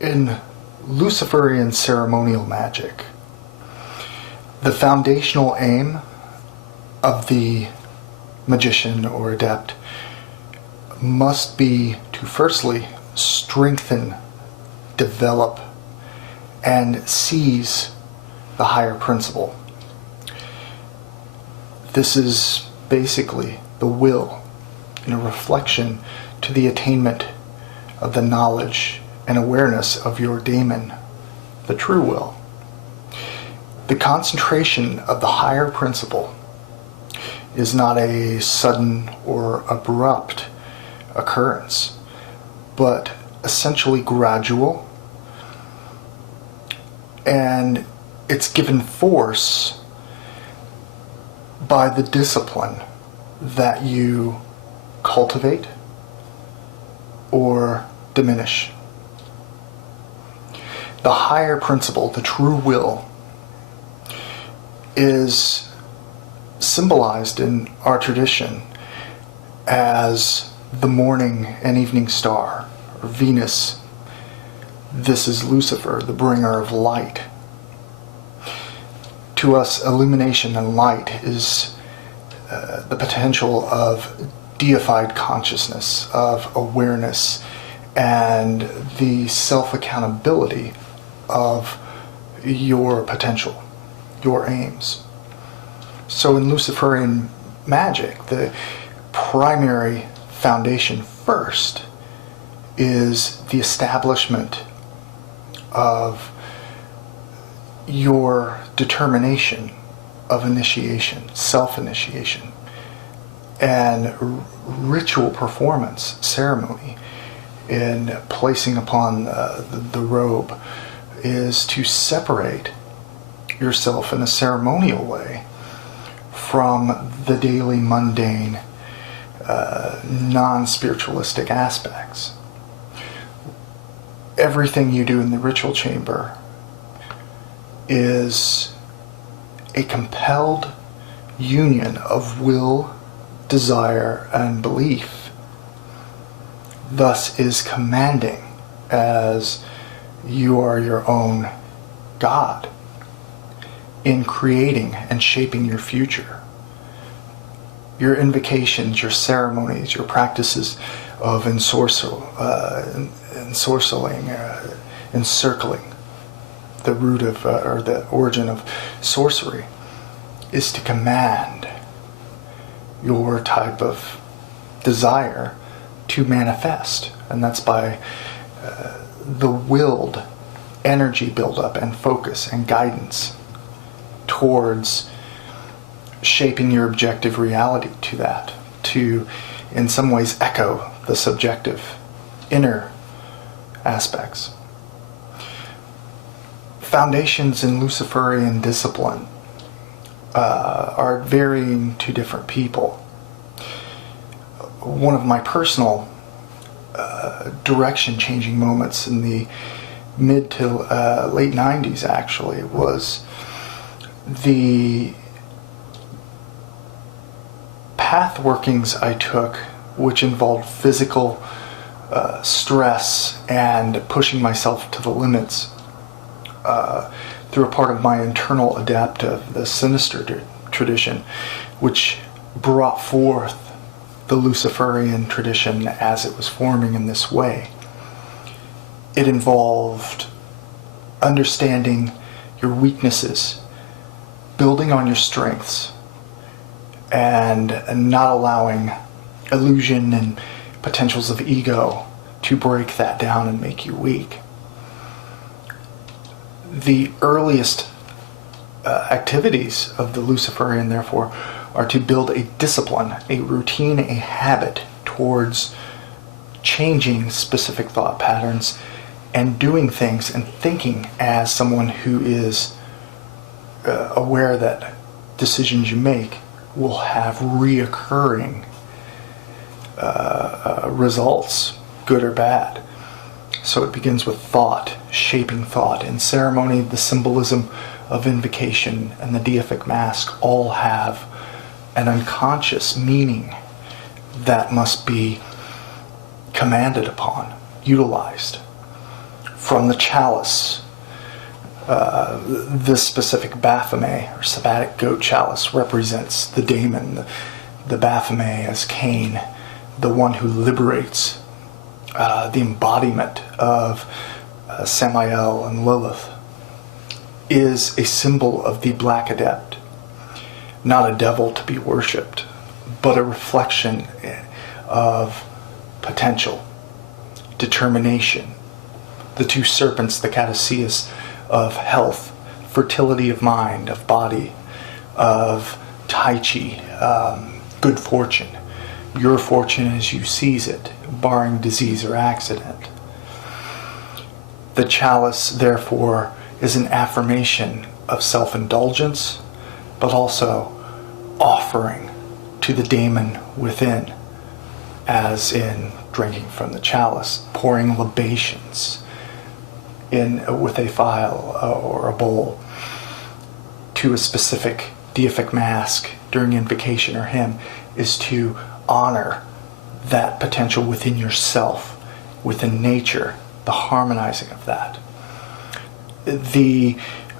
In Luciferian Ceremonial Magick, the foundational aim of the magician or adept must be to firstly strengthen, develop, and seize the higher principle. This is basically the will in a reflection to the attainment of the knowledge and awareness of your daemon, the true will. The concentration of the higher principle is not a sudden or abrupt occurrence, but essentially gradual, and it's given force by the discipline that you cultivate or diminish. The higher principle, the true will, is symbolized in our tradition as the morning and evening star, or Venus. This is Lucifer, the bringer of light. To us, illumination and light is the potential of deified consciousness, of awareness, and the self-accountability of your potential, your aims. So in Luciferian Magick, the primary foundation first is the establishment of your determination of initiation, self-initiation, and ritual performance, ceremony, in placing upon the robe, is to separate yourself in a ceremonial way from the daily mundane, non-spiritualistic aspects. Everything you do in the ritual chamber is a compelled union of will, desire, and belief, thus is commanding, as you are your own God in creating and shaping your future. Your invocations, your ceremonies, your practices of ensorceling, encircling, the root of, or the origin of sorcery, is to command your type of desire to manifest. And that's by the willed energy buildup and focus and guidance towards shaping your objective reality to that, to in some ways echo the subjective inner aspects. Foundations in Luciferian discipline are varying to different people. One of my personal direction changing moments in the mid to late 90s actually was the path workings I took, which involved physical stress and pushing myself to the limits through a part of my internal adaptive, the sinister tradition, which brought forth the Luciferian tradition as it was forming in this way. It involved understanding your weaknesses, building on your strengths, and not allowing illusion and potentials of ego to break that down and make you weak. The earliest activities of the Luciferian, therefore, are to build a discipline, a routine, a habit towards changing specific thought patterns and doing things and thinking as someone who is aware that decisions you make will have reoccurring results, good or bad. So it begins with thought, shaping thought. In ceremony, the symbolism of invocation and the deific mask all have an unconscious meaning that must be commanded upon, utilized from the chalice. This specific Baphomet, or Sabbatic goat chalice, represents the daemon, the Baphomet as Cain, the one who liberates, the embodiment of Samael and Lilith, is a symbol of the Black Adept. Not a devil to be worshipped, but a reflection of potential, determination. The two serpents, the caduceus of health, fertility of mind, of body, of Tai Chi, good fortune. Your fortune as you seize it, barring disease or accident. The chalice, therefore, is an affirmation of self-indulgence, but also offering to the daemon within, as in drinking from the chalice, pouring libations with a phial or a bowl to a specific deific mask during invocation or hymn, is to honor that potential within yourself, within nature, the harmonizing of that. The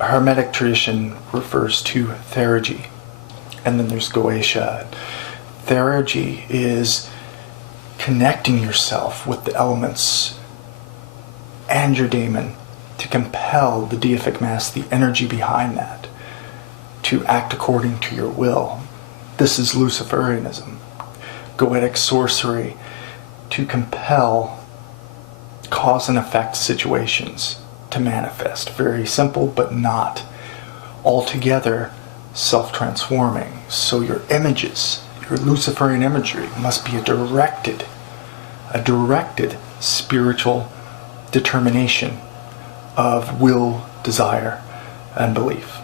Hermetic tradition refers to theurgy, and then there's Goetia. Theurgy is connecting yourself with the elements and your daemon to compel the deific mass, the energy behind that, to act according to your will. This is Luciferianism. Goetic sorcery, to compel cause and effect situations to manifest. Very simple, but not altogether self-transforming. So your images, your Luciferian imagery, must be a directed spiritual determination of will, desire, and belief.